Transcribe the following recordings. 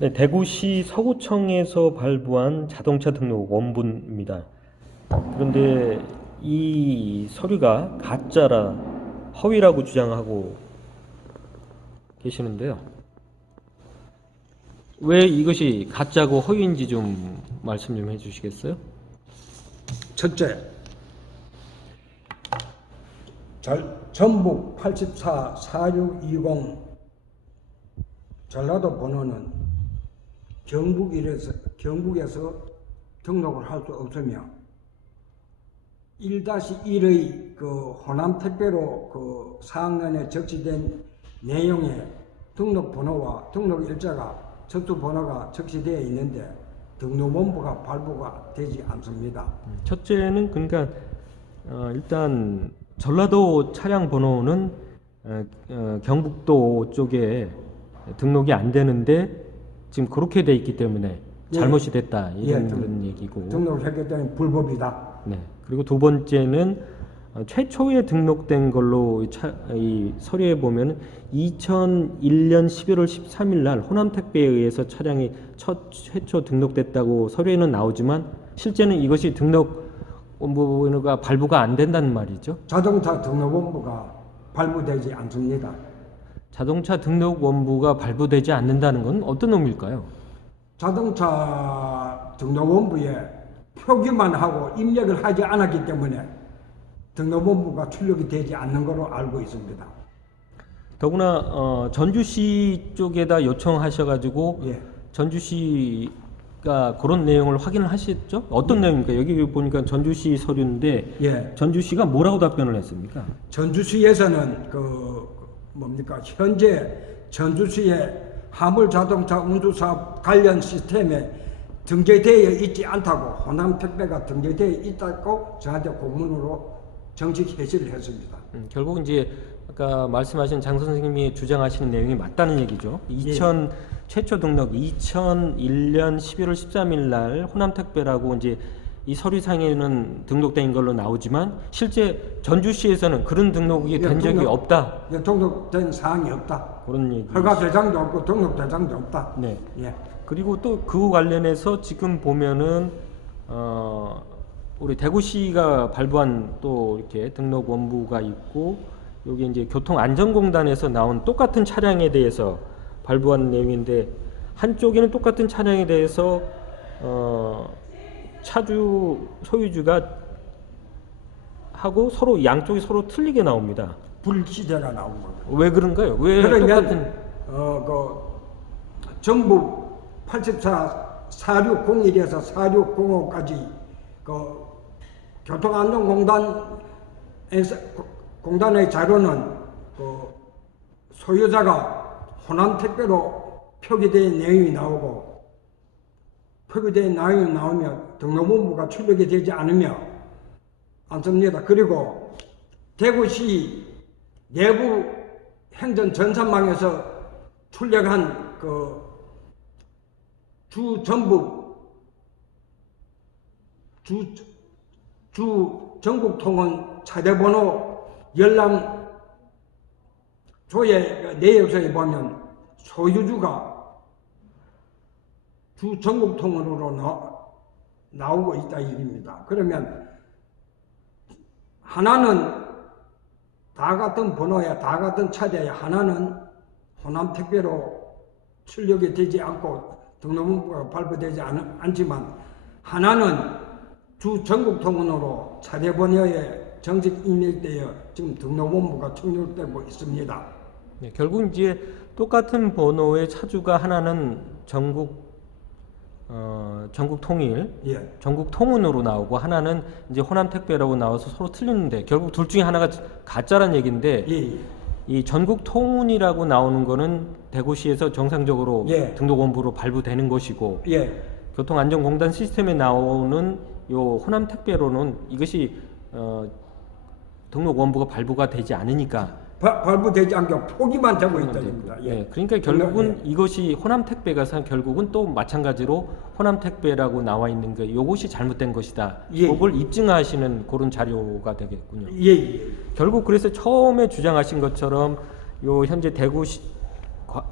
네, 대구시 서구청에서 발부한 자동차 등록 원본입니다. 그런데 이 서류가 가짜라 허위라고 주장하고 계시는데요. 왜 이것이 가짜고 허위인지 좀 말씀 좀 해주시겠어요? 첫째, 전북 84 4620 전라도 번호는 경북에서 등록을 할 수 없으며 1-1의 그 호남 택배로 그 사학년에 적시된 내용에 등록 번호와 등록 일자가 접수 번호가 적시되어 있는데 등록본부가 발부가 되지 않습니다. 첫째는 그러니까 일단 전라도 차량 번호는 경북도 쪽에 등록이 안 되는데 지금 그렇게 돼 있기 때문에 잘못이 됐다 이런 그런 얘기고 등록했기 때문에 불법이다. 네. 그리고 두 번째는 최초에 등록된 걸로 이 서류에 보면 2001년 11월 13일 날 호남택배에 의해서 차량이 최초 등록됐다고 서류에는 나오지만 실제는 이것이 등록본부가 발부가 안 된다는 말이죠. 자동차 등록본부가 발부되지 않습니다. 자동차 등록원부가 발부되지 않는다는 건 어떤 의미일까요? 자동차 등록본부에 표기만 하고 입력을 하지 않았기 때문에 등록본부가 출력이 되지 않는 것으로 알고 있습니다. 더구나 전주시 쪽에다 요청하셔가지고 예. 전주시가 그런 내용을 확인을 하셨죠? 어떤 내용입니까? 여기 보니까 전주시 서류인데 예. 전주시가 뭐라고 답변을 했습니까? 전주시에서는 현재 전주시의 화물 자동차 운수 사업 관련 시스템에 등재되어 있지 않다고 호남 택배가 등재되어 있다고 저한테 공문으로 정식 해지를 했습니다. 결국 이제 아까 말씀하신 장 선생님이 주장하시는 내용이 맞다는 얘기죠. 최초 등록 2001년 11월 13일 날 호남택배라고 이제 이 서류상에는 등록된 걸로 나오지만 실제 전주시에서는 그런 등록이 된 적이 없다. 등록된 사항이 없다. 그런 얘기. 허가 대장도 없고 등록 대장도 없다. 네. 예. 그리고 또 그 관련해서 지금 보면은 우리 대구시가 발부한 또 이렇게 등록 원부가 있고 여기 이제 교통안전공단에서 나온 똑같은 차량에 대해서 발부한 내용인데 한쪽에는 똑같은 차량에 대해서 차주 소유주가 하고 서로 양쪽이 서로 틀리게 나옵니다. 불시대가 나온 겁니다. 왜 그런가요? 왜 똑같은 전북 84 4601에서 4605까지 그 교통안전공단의 자료는 그 소유자가 호남택배로 표기된 내용이 나오고 표기된 내용이 나오면 등록본부가 출력이 되지 않습니다. 그리고 대구시 내부 행정 전산망에서 출력한 전국 통원 차대번호 열람 조의 내역서에 보면 소유주가 전국 통원으로 나오고 있다 얘기입니다. 그러면 하나는 다 같은 번호야, 다 같은 차량야, 하나는 호남택배로 출력이 되지 않고 등록본부가 발부되지 않지만 하나는 전국 통원으로 차례번호에 정식 입력되어 지금 등록본부가 충족되고 있습니다. 네, 결국 이제 똑같은 번호의 차주가 하나는 전국 통일, 예. 전국 통운으로 나오고 하나는 이제 호남택배라고 나와서 서로 틀리는데 결국 둘 중에 하나가 가짜란 얘기인데 예. 이 전국 통운이라고 나오는 거는 대구시에서 정상적으로 예. 등록원부로 발부되는 것이고 예. 교통안전공단 시스템에 나오는 요 호남택배로는 이것이 등록원부가 발부가 되지 않으니까 발부되지 않게 포기만 되고 있다입니다. 예. 네, 그러니까 결국은 이것이 호남택배가 결국은 또 마찬가지로 호남택배라고 나와 있는 게 이것이 잘못된 것이다. 예. 그걸 입증하시는 그런 자료가 되겠군요. 예. 결국 그래서 처음에 주장하신 것처럼 요 현재 대구시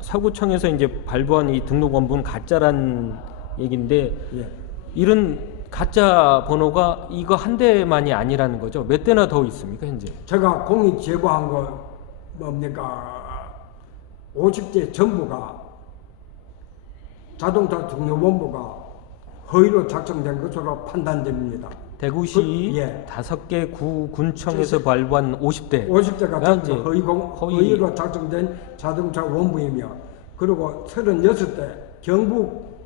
사구청에서 이제 발부한 이 등록 원본은 가짜란 얘기인데 예. 이런 가짜 번호가 이거 한 대만이 아니라는 거죠. 몇 대나 더 있습니까 현재? 제가 공익 제보한 거 뭡니까 50대 전부가 자동차 등록본부가 허위로 작성된 것으로 판단됩니다. 대구시 예. 5개 군청에서 발부한 50대 50대가 이제 전부 허위로 작성된 자동차 원부이며 그리고 36대 경북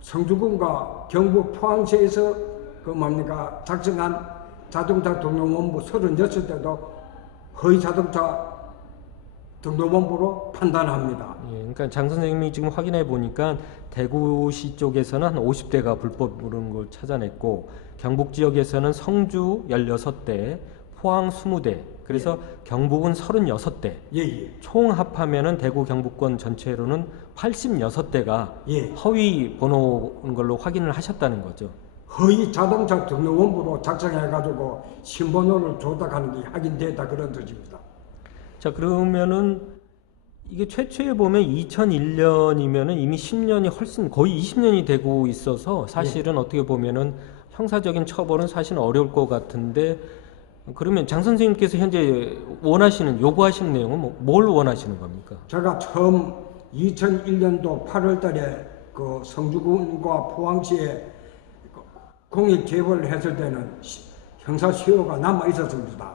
성주군과 경북 포항시에서 그 뭡니까 작성한 자동차 등록원부 36대도 허위 자동차 등록원부로 판단합니다. 예, 그러니까 장 선생님이 지금 확인해 보니까 대구시 쪽에서는 한 50대가 불법으로 걸 찾아냈고 경북 지역에서는 성주 16대, 포항 20대, 그래서 경북은 36대. 예예. 총 합하면은 대구 경북권 전체로는 86대가 예. 허위 번호인 걸로 확인을 하셨다는 거죠. 허위 자동차 등록원부로 작성해가지고 신번호를 조작하는 게 확인됐다 그런 뜻입니다. 자, 그러면은 이게 최초에 보면 2001년이면은 이미 10년이 훨씬 거의 20년이 되고 있어서 사실은 어떻게 보면은 형사적인 처벌은 사실 어려울 것 같은데 그러면 장 선생님께서 현재 원하시는 요구하시는 내용은 뭘 원하시는 겁니까? 제가 처음 2001년도 8월달에 그 성주군과 포항시에 공익 제보를 했을 때는 형사 시효가 남아 있었습니다.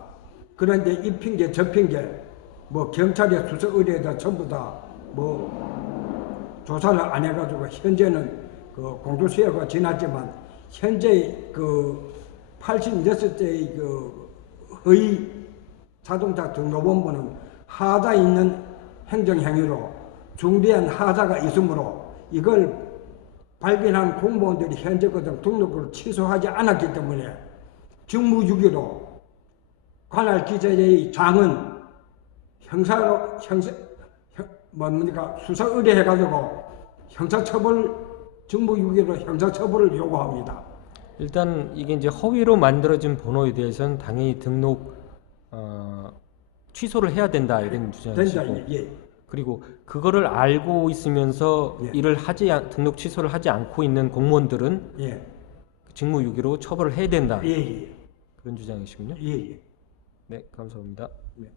그런데 이 핑계 저 핑계 뭐 경찰의 수사 의뢰다 전부 다 뭐 조사를 안 해가지고 현재는 그 공소시효가 지났지만 현재 그 86대의 그 허위 자동차 등록본부는 하자 있는 행정행위로 중대한 하자가 있으므로 이걸 발견한 공무원들이 현재까지 등록을 취소하지 않았기 때문에 직무유기로 관할 기재의 장은 뭡니까 수사 의뢰해가지고 형사처벌 직무유기로 형사처벌을 요구합니다. 일단 이게 이제 허위로 만들어진 번호에 대해서는 당연히 등록 취소를 해야 된다 이런 주장이시고 된다. 예. 그리고 그거를 알고 있으면서 예. 이를 등록 취소를 하지 않고 있는 공무원들은 예. 직무유기로 처벌을 해야 된다 예. 예. 그런 주장이시군요. 예. 예. 네, 감사합니다. 예.